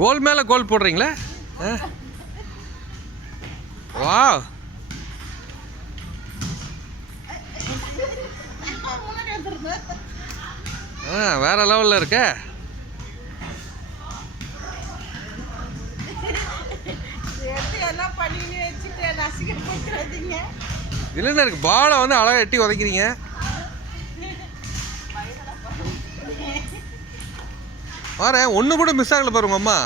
கோல் மேலே கோல் போடுறீங்களே. வா, வேற லெவலில் இருக்க. இல்லைன்னா இருக்கு பாலை வந்து அழகாக எட்டி உதைக்கிறீங்க. வரேன், ஒன்று கூட மிஸ் ஆகலை பாருங்க அம்மா.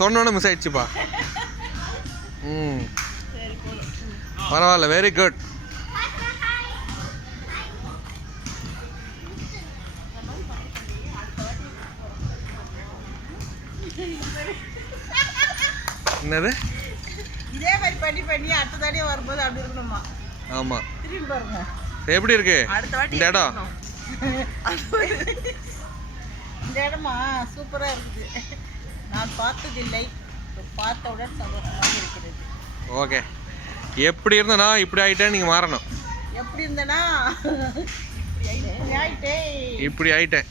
சொன்னோன்னே மிஸ் ஆயிடுச்சுப்பா. பரவாயில்ல, வெரி குட். என்னது இதே மாதிரி பண்ணி பண்ணி அடுத்த தடவை வரும்போது அப்படி இருக்கணுமா? ஆமா, திரும்பி பாருங்க எப்படி இருக்கு அடுத்த வாட்டி இந்த இடம். இந்த இடமா சூப்பரா இருக்குது. நான் பார்த்ததில்லை, பார்த்தவுடன் சந்தோஷமாக இருக்கிறது. ஓகே, எப்படி இருந்தனா இப்படி ஆயிட்டேன், நீங்க மாறணும். எப்படி இருந்தனா இப்படி ஆயிட்டேன். இப்படி ஆயிட்டேன்.